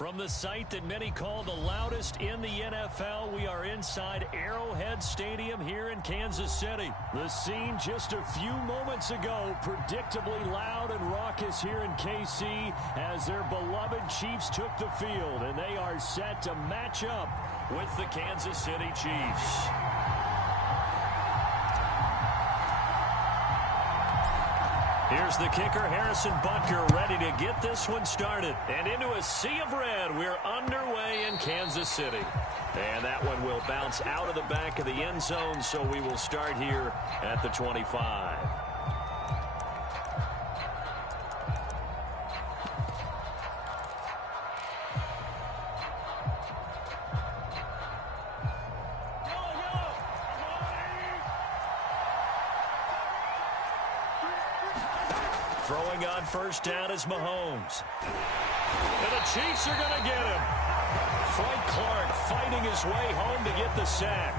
From the site that many call the loudest in the NFL, we are inside Arrowhead Stadium here in Kansas City. The scene just a few moments ago, predictably loud and raucous here in KC as their beloved Chiefs took the field, and they are set to match up with the Kansas City Chiefs. Here's the kicker, Harrison Butker, ready to get this one started. And into a sea of red, we're underway in Kansas City. And that one will bounce out of the back of the end zone, so we will start here at the 25. Throwing on first down is Mahomes. And the Chiefs are going to get him. Frank Clark fighting his way home to get the sack.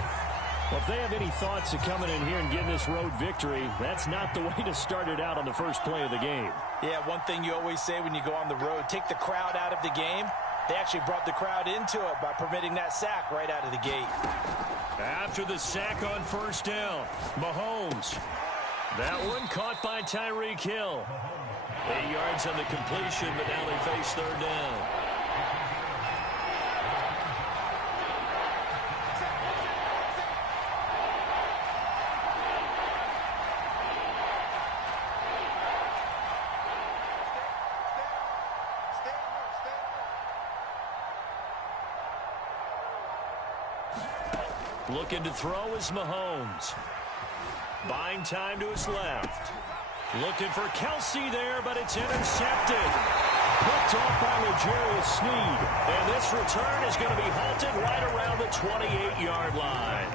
Well, if they have any thoughts of coming in here and getting this road victory, that's not the way to start it out on the first play of the game. Yeah, one thing you always say when you go on the road, take the crowd out of the game. They actually brought the crowd into it by permitting that sack right out of the gate. After the sack on first down, Mahomes. That one caught by Tyreek Hill. 8 yards on the completion, but now they face third down. Looking to throw is Mahomes. Buying time to his left. Looking for Kelsey there, but it's intercepted. Picked off by L'Jarius Sneed. And this return is going to be halted right around the 28-yard line.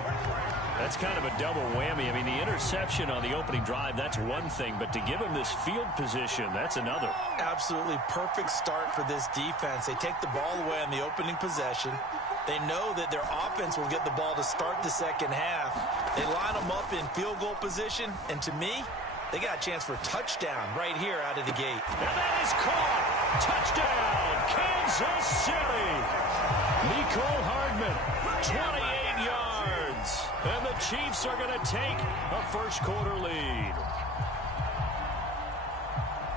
That's kind of a double whammy. I mean, the interception on the opening drive, that's one thing. But to give him this field position, that's another. Absolutely perfect start for this defense. They take the ball away on the opening possession. They know that their offense will get the ball to start the second half. They line them up in field goal position, and to me, they got a chance for a touchdown right here out of the gate. And that is caught. Touchdown, Kansas City. Nicole Hardman, 28 yards. And the Chiefs are going to take a first-quarter lead.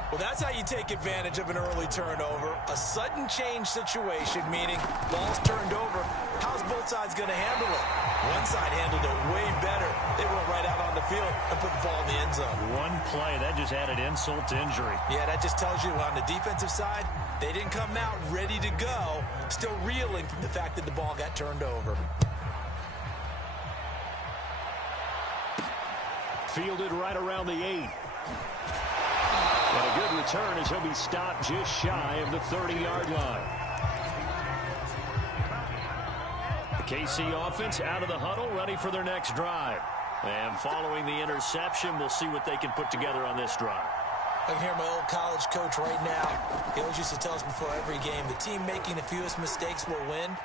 Well, that's how you take advantage of an early turnover. A sudden change situation, meaning ball's turned over. How's both sides going to handle it? One side handled it way better. They went right out on the field and put the ball in the end zone. One play, that just added insult to injury. Yeah, that just tells you on the defensive side, they didn't come out ready to go, still reeling from the fact that the ball got turned over. Fielded right around the 8. And a good return as he'll be stopped just shy of the 30-yard line. The KC offense out of the huddle, ready for their next drive. And following the interception, we'll see what they can put together on this drive. I can hear my old college coach right now. He always used to tell us before every game, the team making the fewest mistakes will win.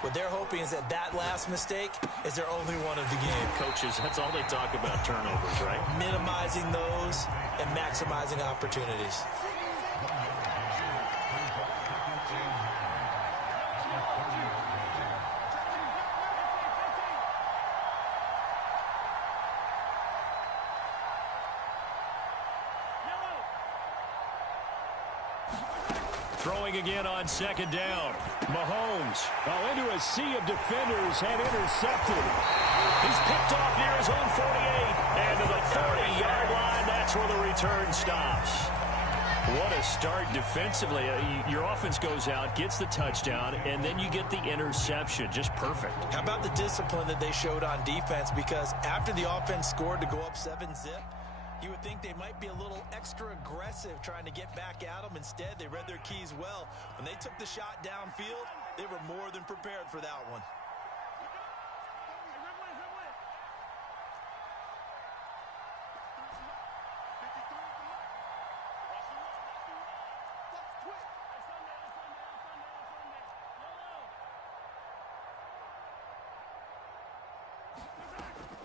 What they're hoping is that that last mistake is their only one of the game. Coaches, that's all they talk about, turnovers, right? Minimizing those and maximizing opportunities. Throwing again on second down. Mahomes, into a sea of defenders and intercepted. He's picked off near his own 48. And to the 40-yard line, that's where the return stops. What a start defensively. Your offense goes out, gets the touchdown, and then you get the interception. Just perfect. How about the discipline that they showed on defense? Because after the offense scored to go up 7-zip, you would think they might be a little extra aggressive trying to get back at them. Instead, they read their keys well. When they took the shot downfield, they were more than prepared for that one.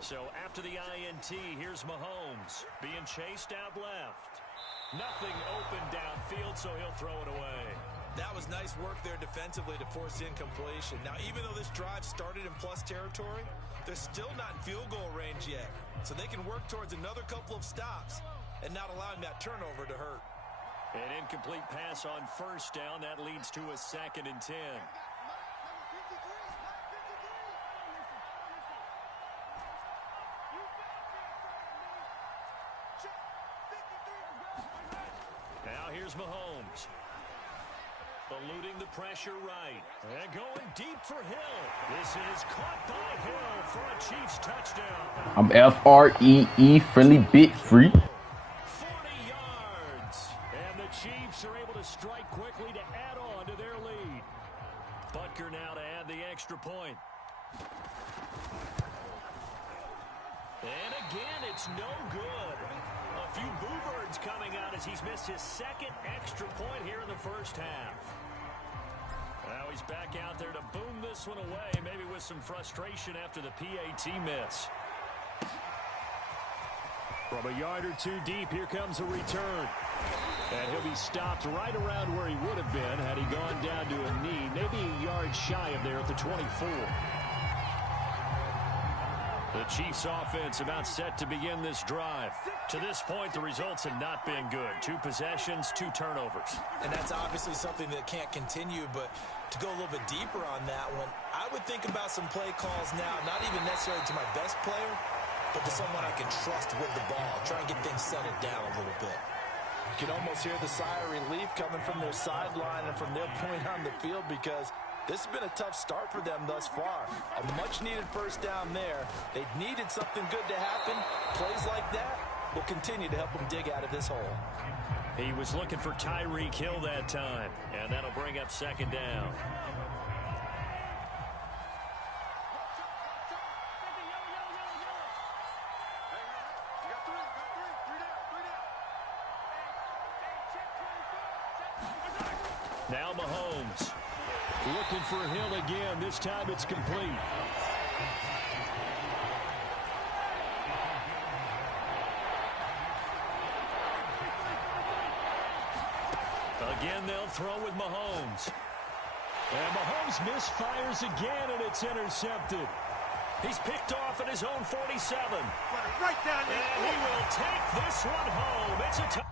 So after the INT, here's Mahomes being chased out left. Nothing open downfield, so he'll throw it away. That was nice work there defensively to force the incompletion. Now, even though this drive started in plus territory, they're still not in field goal range yet. So they can work towards another couple of stops and not allowing that turnover to hurt. An incomplete pass on first down. That leads to a 2nd and 10. Now here's Mahomes. Eluding the pressure right. And going deep for Hill. This is caught by Hill for a Chiefs touchdown. I'm F-R-E-E, friendly bit free. 40 yards. And the Chiefs are able to strike quickly to add on to their lead. Butker now to add the extra point. And again, it's no good. A few boo birds coming out as he's missed his 2nd extra point here in the first half. Now he's back out there to boom this one away, maybe with some frustration after the PAT miss. From a yard or two deep, here comes a return. And he'll be stopped right around where he would have been had he gone down to a knee, maybe a yard shy of there at the 24. The Chiefs offense about set to begin this drive. To this point, the results have not been good. 2 possessions, 2 turnovers. And that's obviously something that can't continue, but to go a little bit deeper on that one, I would think about some play calls now, not even necessarily to my best player, but to someone I can trust with the ball. Try and get things settled down a little bit. You can almost hear the sigh of relief coming from their sideline and from their point on the field because this has been a tough start for them thus far. A much-needed first down there. They needed something good to happen. Plays like that will continue to help them dig out of this hole. He was looking for Tyreek Hill that time, and that'll bring up 2nd down. Now Mahomes. Looking for Hill again. This time it's complete. Again, they'll throw with Mahomes. And Mahomes misfires again, and it's intercepted. He's picked off at his own 47. Right down there. And he will take this one home. It's a touchdown.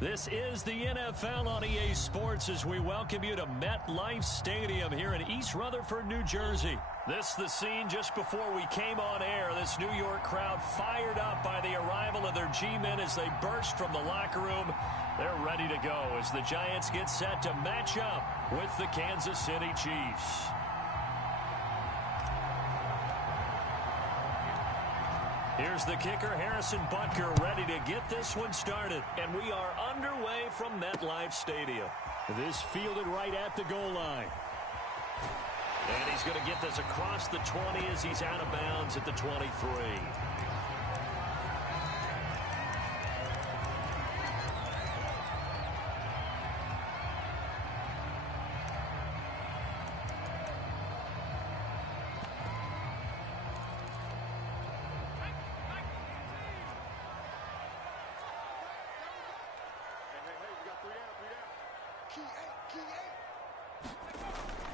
This is the NFL on EA Sports as we welcome you to MetLife Stadium here in East Rutherford, New Jersey. This the scene just before we came on air. This New York crowd fired up by the arrival of their G-men as they burst from the locker room. They're ready to go as the Giants get set to match up with the Kansas City Chiefs. Here's the kicker, Harrison Butker, ready to get this one started. And we are underway from MetLife Stadium. This fielded right at the goal line. And he's going to get this across the 20 as he's out of bounds at the 23.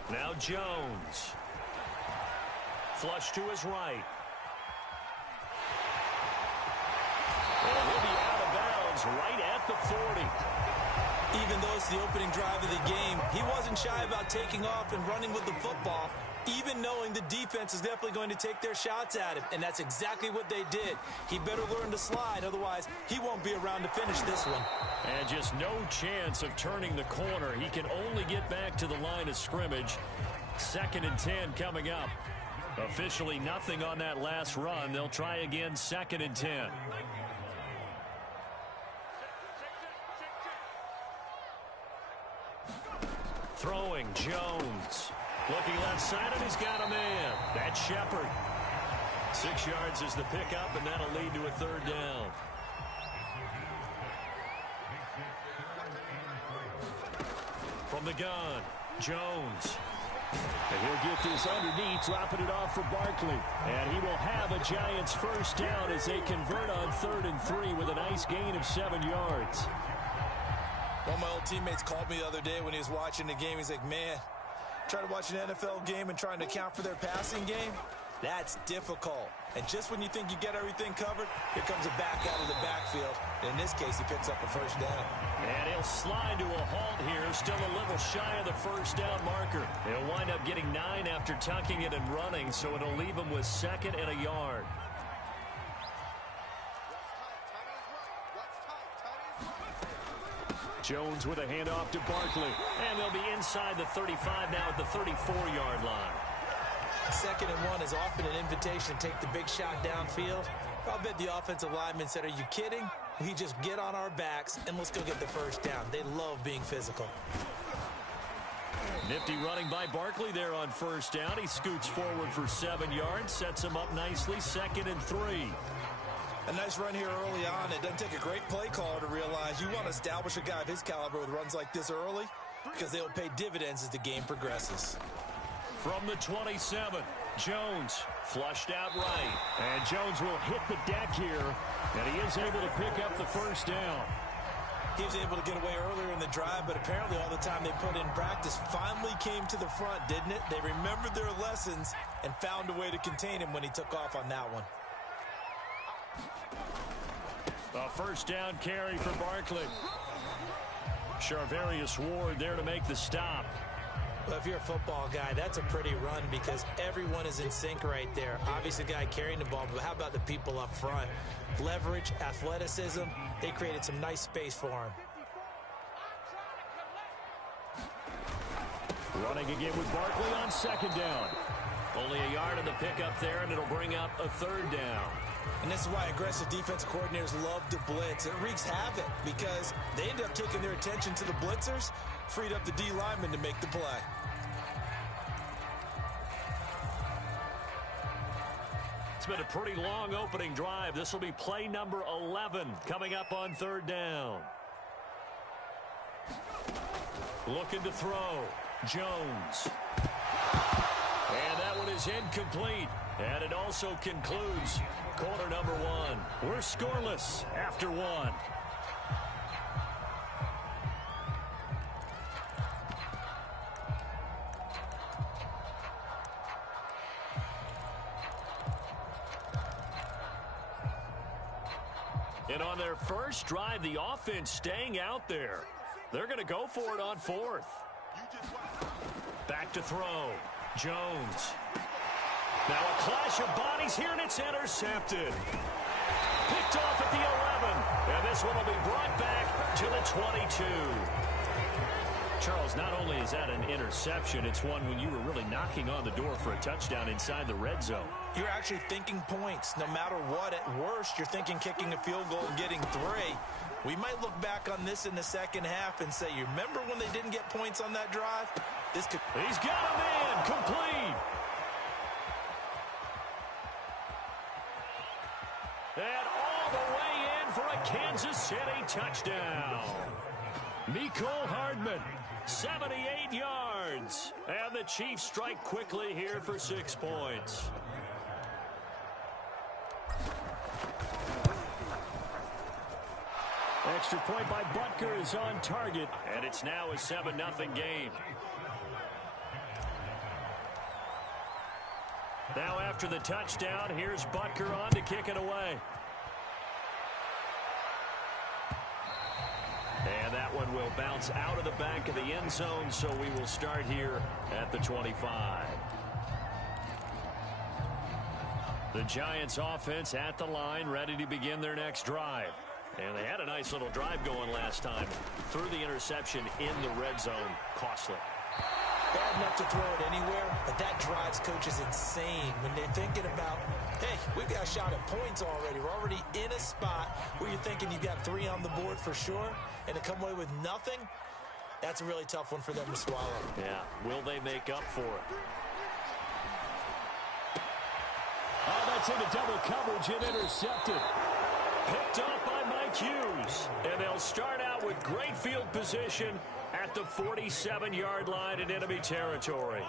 Now Jones. Flush to his right. he'll be out of bounds right at the 40. Even though it's the opening drive of the game, he wasn't shy about taking off and running with the football, even knowing the defense is definitely going to take their shots at him, and that's exactly what they did. He better learn to slide, otherwise he won't be around to finish this one. And just no chance of turning the corner. He can only get back to the line of scrimmage. 2nd and 10 coming up. Officially nothing on that last run. They'll try again 2nd and 10. Throwing, Jones. Looking left side, and he's got a man. That's Shepard. 6 yards is the pickup, and that'll lead to a 3rd down. From the gun, Jones. And he'll get this underneath, dropping it off for Barkley. And he will have a Giants 1st down as they convert on 3rd and 3 with a nice gain of 7 yards. One of my old teammates called me the other day when he was watching the game. He's like, man, trying to watch an NFL game and trying to account for their passing game, that's difficult. And just when you think you get everything covered, here comes a back out of the backfield. And in this case, he picks up a 1st down. And he'll slide to a halt here, still a little shy of the 1st down marker. He'll wind up getting 9 after tucking it and running, so it'll leave him with 2nd and a yard. Jones with a handoff to Barkley. And they'll be inside the 35 now at the 34-yard line. 2nd and 1 is often an invitation to take the big shot downfield. I'll bet the offensive lineman said, are you kidding? We just get on our backs and let's go get the 1st down. They love being physical. Nifty running by Barkley there on 1st down. He scoots forward for 7 yards, sets him up nicely, 2nd and 3. A nice run here early on. It doesn't take a great play caller to realize you want to establish a guy of his caliber with runs like this early because they'll pay dividends as the game progresses. From the 27, Jones flushed out right. And Jones will hit the deck here, and he is able to pick up the 1st down. He was able to get away earlier in the drive, but apparently all the time they put in practice finally came to the front, didn't it? They remembered their lessons and found a way to contain him when he took off on that one. A 1st down carry for Barkley. Charvarius Ward there to make the stop. Well, if you're a football guy, that's a pretty run because everyone is in sync right there. Obviously, the guy carrying the ball, but how about the people up front? Leverage, athleticism, they created some nice space for him. Running again with Barkley on 2nd down. Only a yard in the pickup there, and it'll bring up a 3rd down. And this is why aggressive defensive coordinators love to blitz. It wreaks havoc because they end up taking their attention to the blitzers, freed up the D lineman to make the play. It's been a pretty long opening drive. This will be play number 11 coming up on 3rd down. Looking to throw. Jones. And that one is incomplete. And it also concludes quarter number 1. We're scoreless after 1. And on their first drive, the offense staying out there. They're going to go for it on 4th. Back to throw. Jones. Now a clash of bodies here, and it's intercepted. Picked off at the 11. And this one will be brought back to the 22. Charles, not only is that an interception, it's one when you were really knocking on the door for a touchdown inside the red zone. You're actually thinking points. No matter what, at worst, you're thinking kicking a field goal and getting 3. We might look back on this in the second half and say, you remember when they didn't get points on that drive? This could... He's got a man, complete. And all the way in for a Kansas City touchdown. Mecole Hardman, 78 yards. And the Chiefs strike quickly here for 6 points. Extra point by Butker is on target, and it's now a 7-0 game. Now after the touchdown, here's Butker on to kick it away. And that one will bounce out of the back of the end zone, so we will start here at the 25. The Giants offense at the line, ready to begin their next drive. And they had a nice little drive going last time. Threw the interception in the red zone. Costly. Bad enough to throw it anywhere, but that drives coaches insane when they're thinking about, hey, we've got a shot at points already. We're already in a spot where you're thinking you've got 3 on the board for sure, and to come away with nothing, that's a really tough one for them to swallow. Yeah, will they make up for it? Oh, that's into double coverage and intercepted. Picked up by Mike Hughes. And they'll start out with great field position at the 47-yard line in enemy territory.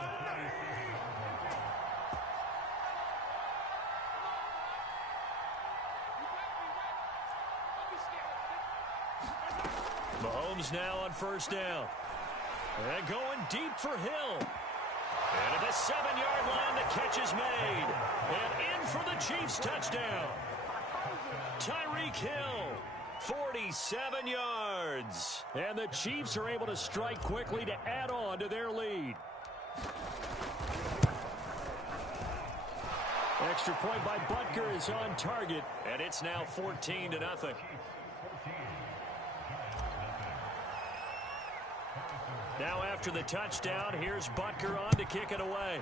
Mahomes now on first down. And going deep for Hill. And at the 7-yard line, the catch is made. And in for the Chiefs touchdown. Tyreek Hill, 47 yards. And the Chiefs are able to strike quickly to add on to their lead. Extra point by Butker is on target. And it's now 14-0. Now after the touchdown, here's Butker on to kick it away.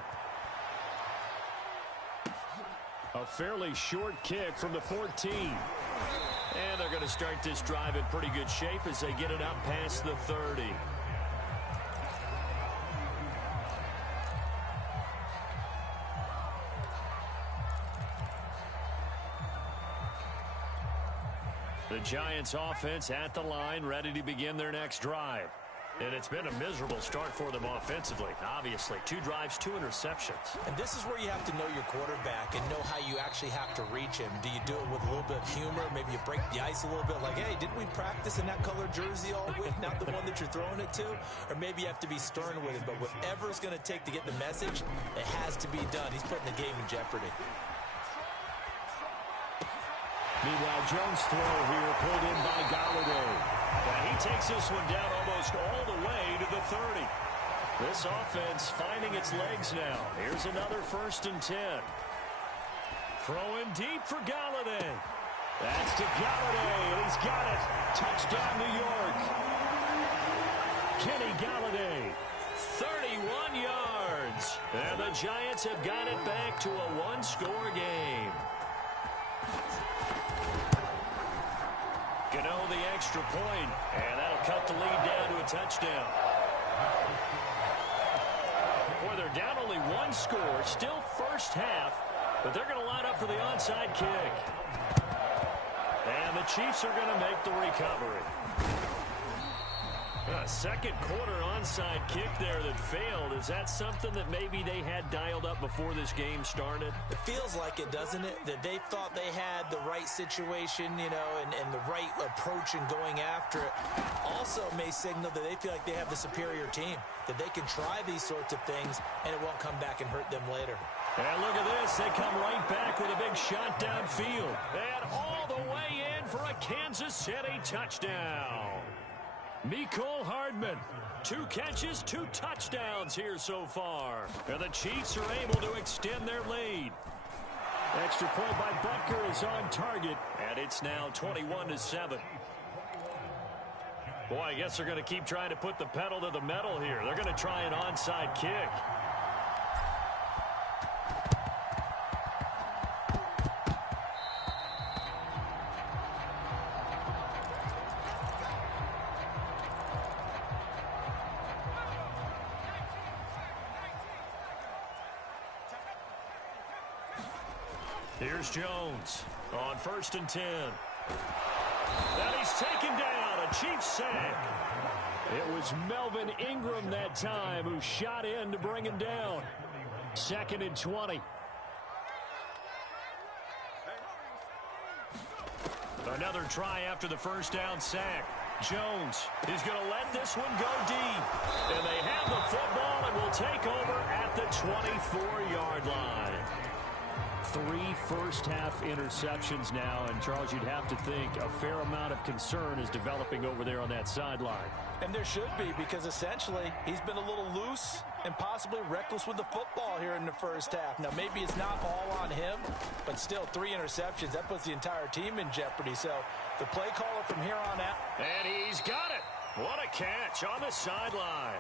A fairly short kick from the 14. And they're going to start this drive in pretty good shape as they get it up past the 30. The Giants offense at the line, ready to begin their next drive. And it's been a miserable start for them offensively, obviously. 2 drives, 2 interceptions. And this is where you have to know your quarterback and know how you actually have to reach him. Do you do it with a little bit of humor? Maybe you break the ice a little bit like, hey, didn't we practice in that color jersey all week? Not the one that you're throwing it to? Or maybe you have to be stern with it. But whatever it's going to take to get the message, it has to be done. He's putting the game in jeopardy. Meanwhile, Jones' throw here pulled in by Galladay. And he takes this one down almost all the way to the 30. This offense finding its legs now. Here's another 1st and 10. Throwing deep for Galladay. That's to Galladay, and he's got it. Touchdown, New York. Kenny Galladay, 31 yards. And the Giants have got it back to a 1-score game. Gano the extra point, and that'll cut the lead down to a touchdown. Boy, they're down only 1 score, still first half, but they're going to line up for the onside kick. And the Chiefs are going to make the recovery. A second quarter onside kick there that failed. Is that something that maybe they had dialed up before this game started? It feels like it, doesn't it? That they thought they had the right situation, you know, and the right approach in going after it. Also may signal that they feel like they have the superior team, that they can try these sorts of things and it won't come back and hurt them later. And look at this. They come right back with a big shot downfield. And all the way in for a Kansas City touchdown. Mecole Hardman, 2 catches, 2 touchdowns here so far. And the Chiefs are able to extend their lead. Extra point by Butker is on target, and it's now 21-7. Boy, I guess they're going to keep trying to put the pedal to the metal here. They're going to try an onside kick. Here's Jones on 1st and 10. And he's taken down, a Chiefs sack. It was Melvin Ingram that time who shot in to bring him down. 2nd and 20. Another try after the first down sack. Jones is going to let this one go deep. And they have the football and will take over at the 24-yard line. 3 first-half interceptions now, and Charles, you'd have to think a fair amount of concern is developing over there on that sideline. And there should be, because essentially he's been a little loose and possibly reckless with the football here in the first half. Now, maybe it's not all on him, but still 3 interceptions. That puts the entire team in jeopardy. So the play caller from here on out. And he's got it. What a catch on the sideline.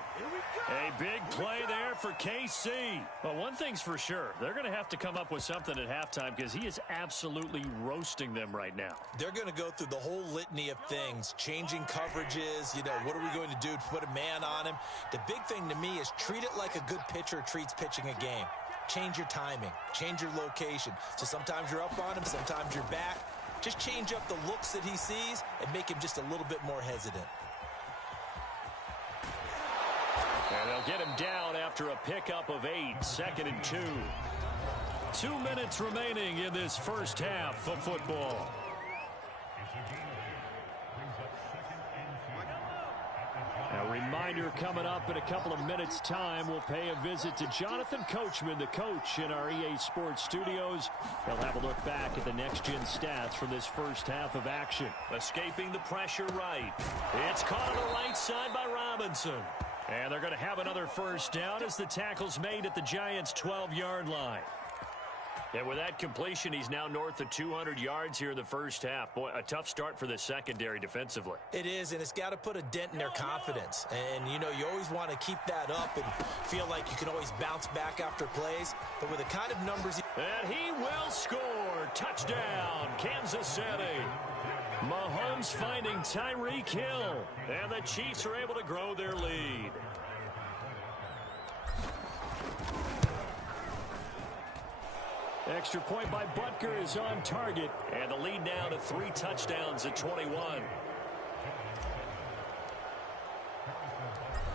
A big play there for KC. But one thing's for sure, they're going to have to come up with something at halftime because he is absolutely roasting them right now. They're going to go through the whole litany of things, changing coverages, what are we going to do to put a man on him? The big thing to me is treat it like a good pitcher treats pitching a game. Change your timing, change your location. So sometimes you're up on him, sometimes you're back. Just change up the looks that he sees and make him just a little bit more hesitant. And they'll get him down after a pickup of 8, 2nd and 2. 2 minutes remaining in this first half of football. A reminder coming up in a couple of minutes' time. We'll pay a visit to Jonathan Coachman, the coach in our EA Sports studios. They'll have a look back at the next-gen stats from this first half of action. Escaping the pressure right. It's caught on the right side by Robinson. And they're going to have another first down as the tackle's made at the Giants' 12-yard line. And with that completion, he's now north of 200 yards here in the first half. Boy, a tough start for the secondary defensively. It is, and it's got to put a dent in their confidence. And, you always want to keep that up and feel like you can always bounce back after plays. But with the kind of numbers... And he will score. Touchdown, Kansas City. Mahomes finding Tyreek Hill. And the Chiefs are able to grow their lead. Extra point by Butker is on target. And the lead now to 3 touchdowns at 21.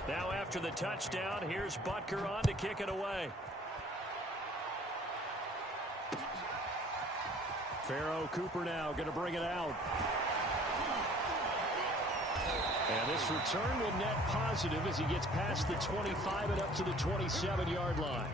Now after the touchdown, here's Butker on to kick it away. Pharaoh Cooper now going to bring it out. And this return will net positive as he gets past the 25 and up to the 27-yard line.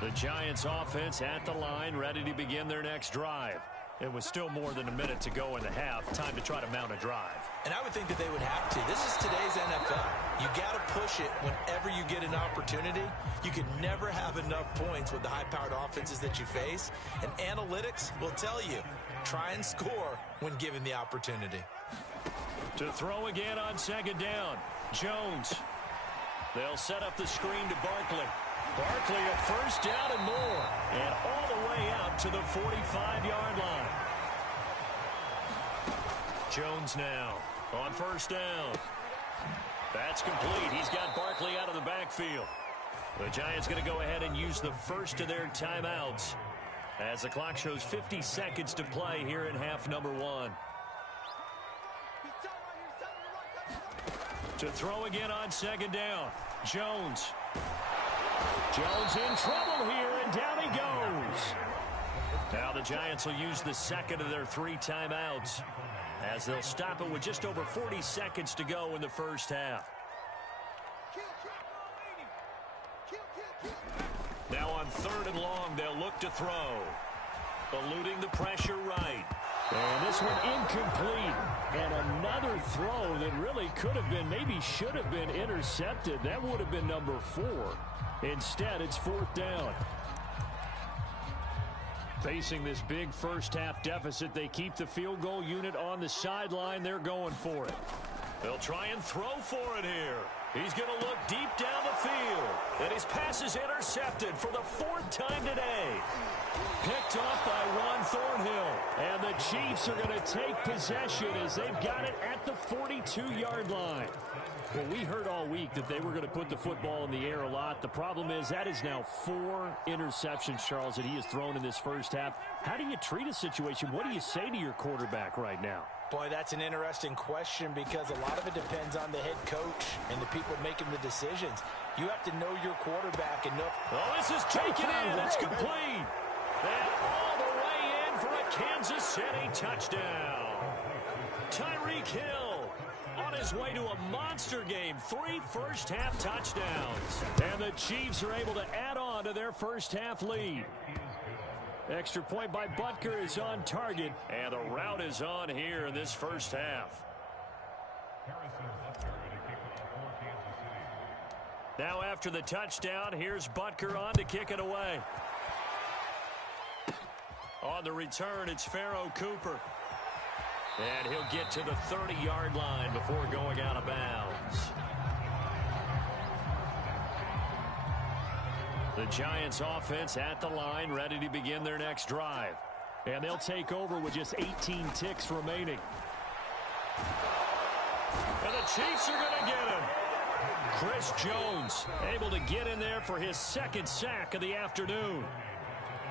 The Giants offense at the line, ready to begin their next drive. It was still more than a minute to go in the half. Time to try to mount a drive. And I would think that they would have to. This is today's NFL. You got to push it whenever you get an opportunity. You can never have enough points with the high-powered offenses that you face. And analytics will tell you, try and score when given the opportunity. To throw again on second down, Jones. They'll set up the screen to Barkley. Barkley a first down and more. And all the way out to the 45-yard line. Jones now on first down. That's complete. He's got Barkley out of the backfield. The Giants going to go ahead and use the first of their timeouts as the clock shows 50 seconds to play here in half number 1. To throw again on second down, Jones. Jones in trouble here, and down he goes. Now the Giants will use the second of their 3 timeouts as they'll stop it with just over 40 seconds to go in the first half. Now on 3rd and long, they'll look to throw. Eluding the pressure right. And this one incomplete. And another throw that really could have been, maybe should have been intercepted. That would have been number 4. Instead, it's 4th down. Facing this big first-half deficit, they keep the field goal unit on the sideline. They're going for it. They'll try and throw for it here. He's going to look deep down the field. And his pass is intercepted for the 4th time today. Picked off by Ron Thornhill. And the Chiefs are going to take possession as they've got it at the 42-yard line. Well, we heard all week that they were going to put the football in the air a lot. The problem is that is now 4 interceptions, Charles, that he has thrown in this first half. How do you treat a situation? What do you say to your quarterback right now? Boy, that's an interesting question because a lot of it depends on the head coach and the people making the decisions. You have to know your quarterback and know. Oh, this is taken in. It's complete. And all the way in for a Kansas City touchdown. Tyreek Hill on his way to a monster game. 3 first-half touchdowns. And the Chiefs are able to add on into their first half lead. Extra point by Butker is on target, and the route is on here in this first half. Now after the touchdown, here's Butker on to kick it away. On the return, it's Pharaoh Cooper. And he'll get to the 30-yard line before going out of bounds. The Giants offense at the line, ready to begin their next drive. And they'll take over with just 18 ticks remaining. And the Chiefs are going to get him. Chris Jones able to get in there for his second sack of the afternoon.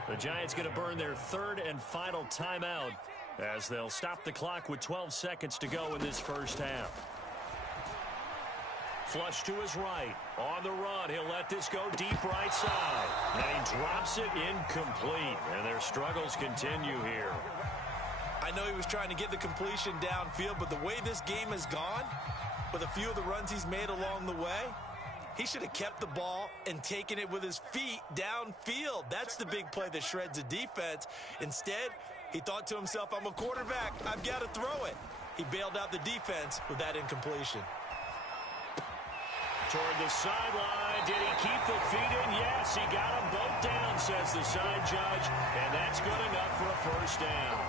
The Giants going to burn their third and final timeout as they'll stop the clock with 12 seconds to go in this first half. Flush to his right. On the run, he'll let this go deep right side. And he drops it incomplete. And their struggles continue here. I know he was trying to get the completion downfield, but the way this game has gone, with a few of the runs he's made along the way, he should have kept the ball and taken it with his feet downfield. That's the big play that shreds the defense. Instead, he thought to himself, I'm a quarterback. I've got to throw it. He bailed out the defense with that incompletion. Toward the sideline. Did he keep the feet in? Yes, he got them both down, says the side judge. And that's good enough for a first down.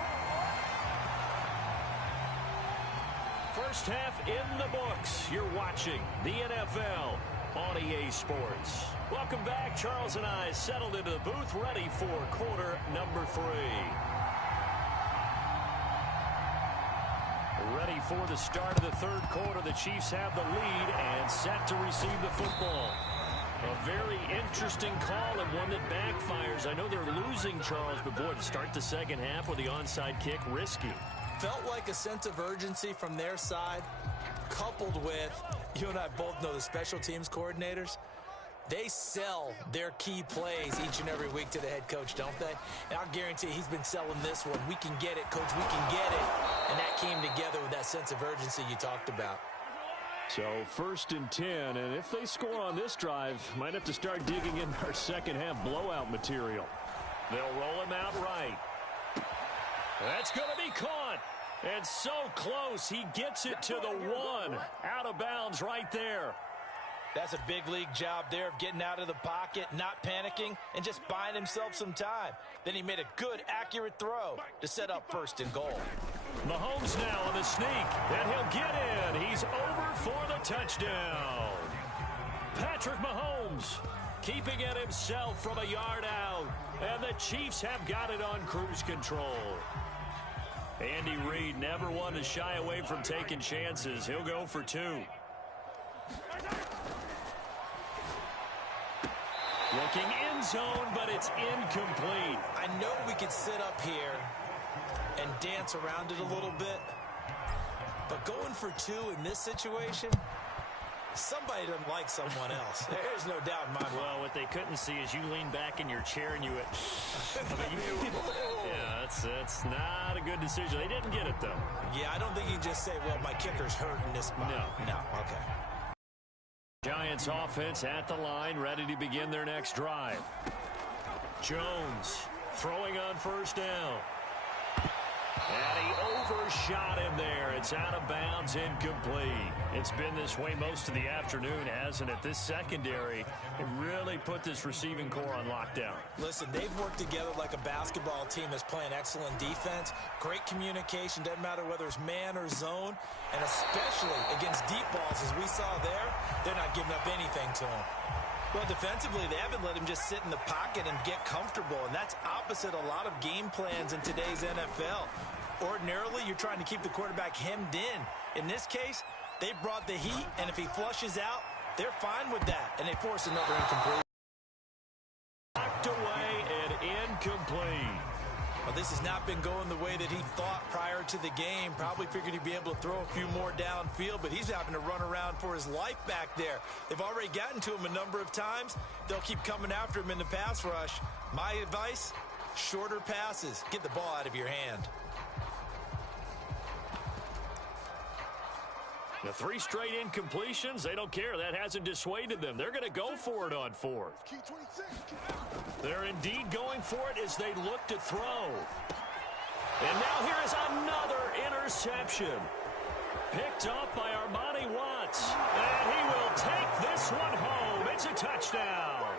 First half in the books. You're watching the NFL on EA Sports. Welcome back. Charles and I settled into the booth, ready for quarter number 3. Ready for the start of the third quarter. The Chiefs have the lead and set to receive the football. A very interesting call and one that backfires. I know they're losing, Charles, but boy, to start the second half with the onside kick, risky. Felt like a sense of urgency from their side, coupled with, you and I both know the special teams coordinators, they sell their key plays each and every week to the head coach, don't they? And I'll guarantee he's been selling this one. We can get it, coach, we can get it. And that came together with that sense of urgency you talked about. So 1st and 10, and if they score on this drive, might have to start digging in our second half blowout material. They'll roll him out right. That's going to be caught. And so close, he gets it to the 1. Out of bounds right there. That's a big league job there of getting out of the pocket, not panicking, and just buying himself some time. Then he made a good, accurate throw to set up 1st and goal. Mahomes now on the sneak, and he'll get in. He's over for the touchdown. Patrick Mahomes keeping it himself from a yard out, and the Chiefs have got it on cruise control. Andy Reid never one to shy away from taking chances. He'll go for 2. Looking end zone, but it's incomplete. I know we could sit up here and dance around it a little bit, but going for 2 in this situation, somebody doesn't like someone else. There's no doubt in my mind. Well, what they couldn't see is you lean back in your chair and you went, yeah, that's not a good decision. They didn't get it, though. Yeah, I don't think you can just say, well, my kicker's hurt in this spot. No, okay. Giants offense at the line, ready to begin their next drive. Jones throwing on 1st down. And he overshot him there. It's out of bounds, incomplete. It's been this way most of the afternoon, hasn't it? This secondary, it really put this receiving core on lockdown. Listen, they've worked together like a basketball team that's playing excellent defense. Great communication, doesn't matter whether it's man or zone. And especially against deep balls, as we saw there, they're not giving up anything to them. Well, defensively, they haven't let him just sit in the pocket and get comfortable, and that's opposite a lot of game plans in today's NFL. Ordinarily, you're trying to keep the quarterback hemmed in. In this case, they brought the heat, and if he flushes out, they're fine with that, and they force another incomplete. Knocked away and incomplete. Well, this has not been going the way that he thought prior to the game. Probably figured he'd be able to throw a few more downfield, but he's having to run around for his life back there. They've already gotten to him a number of times. They'll keep coming after him in the pass rush. My advice, shorter passes. Get the ball out of your hand. The 3 straight incompletions, they don't care. That hasn't dissuaded them. They're going to go for it on 4th. They're indeed going for it as they look to throw. And now here is another interception. Picked up by Armani Watts. And he will take this one home. It's a touchdown.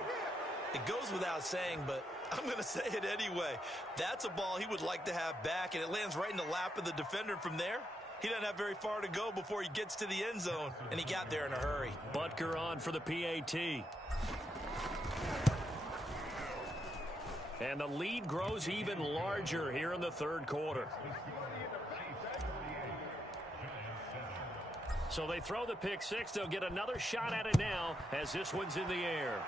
It goes without saying, but I'm going to say it anyway. That's a ball he would like to have back, and it lands right in the lap of the defender from there. He doesn't have very far to go before he gets to the end zone, and he got there in a hurry. Butker on for the PAT. And the lead grows even larger here in the 3rd quarter. So they throw the pick 6. They'll get another shot at it now as this one's in the air.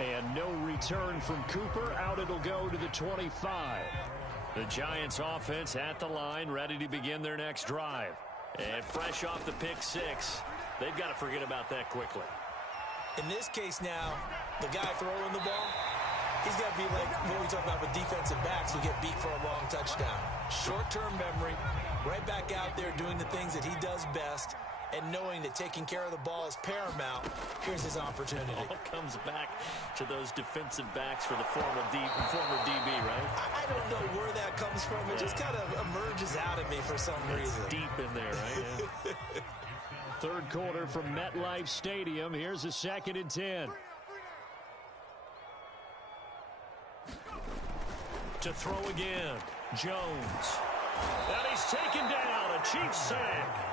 And no return from Cooper. Out it'll go to the 25. The Giants offense at the line, ready to begin their next drive. And fresh off the pick 6, they've got to forget about that quickly. In this case now, the guy throwing the ball, he's got to be like what we talk about with defensive backs who get beat for a long touchdown. Short-term memory, right back out there doing the things that he does best, and knowing that taking care of the ball is paramount. Here's his opportunity. All comes back to those defensive backs for the former DB, right? I don't know where that comes from. It just kind of emerges out of me for some reason. Deep in there, right? Yeah. 3rd quarter from MetLife Stadium. Here's a 2nd and 10. To throw again. Jones. And he's taken down. A Chiefs sack.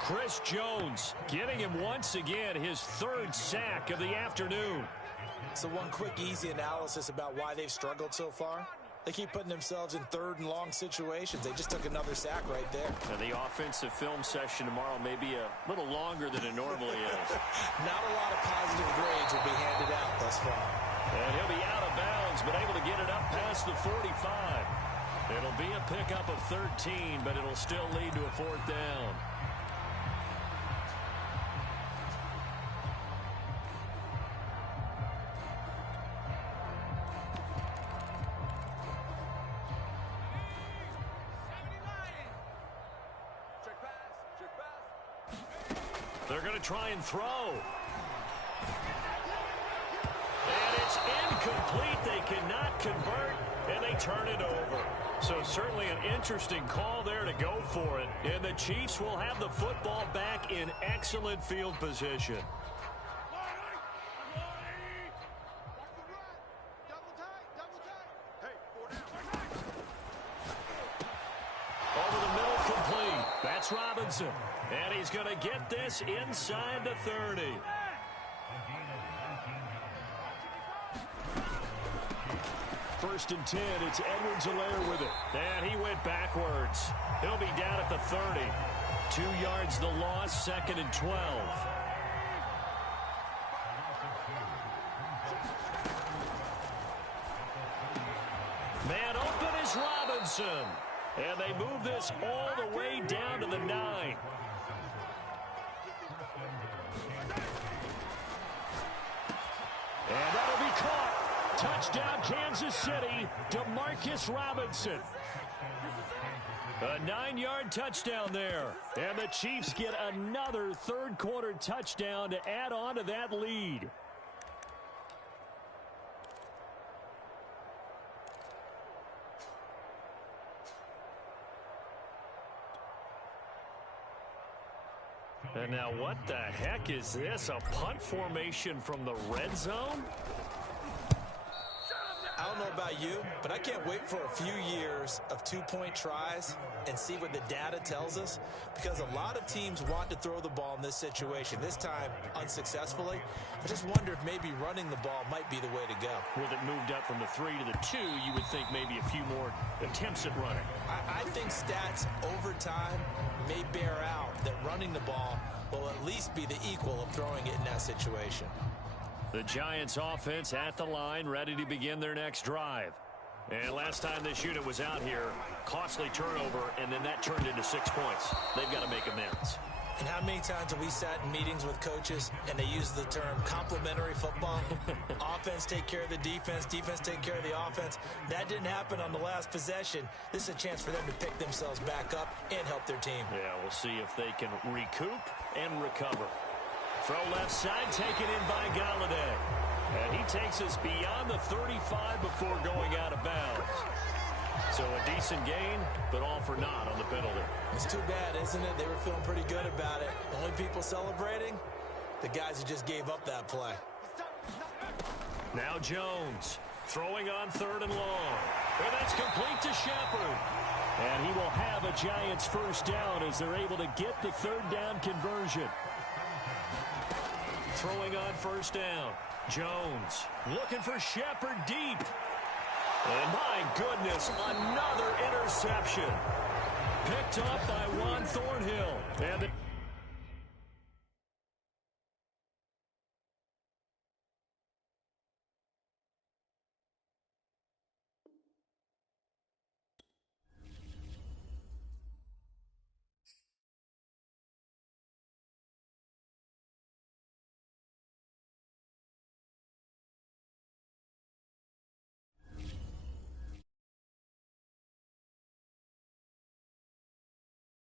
Chris Jones getting him once again his 3rd sack of the afternoon. So one quick, easy analysis about why they've struggled so far. They keep putting themselves in 3rd and long situations. They just took another sack right there. Now the offensive film session tomorrow may be a little longer than it normally is. Not a lot of positive grades will be handed out thus far. And he'll be out of bounds, but able to get it up past the 45. It'll be a pickup of 13, but it'll still lead to a 4th down. They're going to try and throw. And it's incomplete. They cannot convert, and they turn it over. So certainly an interesting call there to go for it. And the Chiefs will have the football back in excellent field position. Over the middle, complete. That's Robinson. And he's going to get this inside the 30. First and 10, it's Edwards-Helaire with it. And he went backwards. He'll be down at the 30. 2 yards the loss, 2nd and 12. Man open is Robinson. And they move this all the way down to the 9. And that'll be caught. Touchdown, Kansas City, DeMarcus Robinson. A 9-yard touchdown there. And the Chiefs get another 3rd quarter touchdown to add on to that lead. And now what the heck is this? A punt formation from the red zone? I don't know about you, but I can't wait for a few years of 2-point tries and see what the data tells us, because a lot of teams want to throw the ball in this situation, this time unsuccessfully. I just wonder if maybe running the ball might be the way to go. With it moved up from the 3 to the 2, you would think maybe a few more attempts at running. I think stats over time may bear out that running the ball will at least be the equal of throwing it in that situation. The Giants offense at the line, ready to begin their next drive. And last time this unit was out here, costly turnover, and then that turned into 6 points. They've got to make amends. And how many times have we sat in meetings with coaches and they use the term complementary football? Offense take care of the defense, defense take care of the offense. That didn't happen on the last possession. This is a chance for them to pick themselves back up and help their team. Yeah, we'll see if they can recoup and recover. Throw left side, taken in by Galladay. And he takes us beyond the 35 before going out of bounds. So a decent gain, but all for naught on the penalty. It's too bad, isn't it? They were feeling pretty good about it. The only people celebrating, the guys who just gave up that play. Now Jones throwing on 3rd and long. And that's complete to Shepard. And he will have a Giants first down as they're able to get the 3rd down conversion. Throwing on 1st down. Jones looking for Shepard deep. And my goodness, another interception. Picked up by Juan Thornhill. And